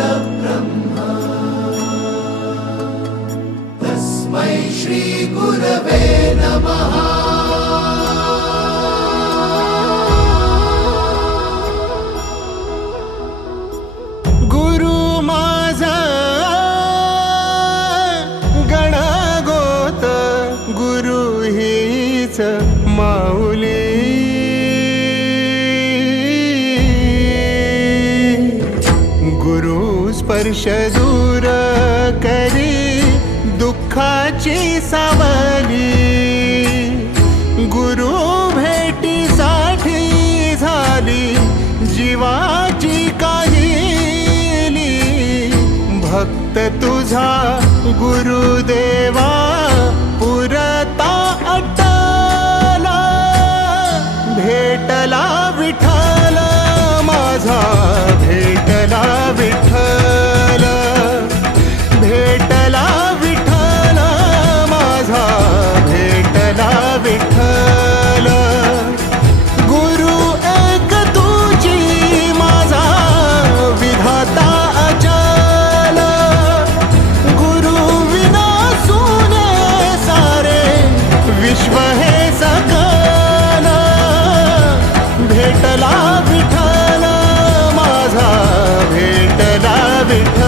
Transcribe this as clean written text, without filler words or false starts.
परब्रह्म तस्मै श्री गुरवे नमः। गुरु माझा गणगोत, गुरु हीच माऊली। गुरु स्पर्श दूर करी दुःखाची सावली। गुरु भेटीसाठी झाली जीवाची काहिली। भक्त तुझा गुरुदेवा पुरता अटला। भेटला विठ्ठल माझा, भेटला विठ्ठल, भेटला विठ्ठल माझा, भेटला विठ्ठल। गुरु एक तुझी माझा विधाता अचल। गुरु विना सुने सारे विश्व हे सकल। भेटला विठ्ठल माझा, भेटला विठ्ठल।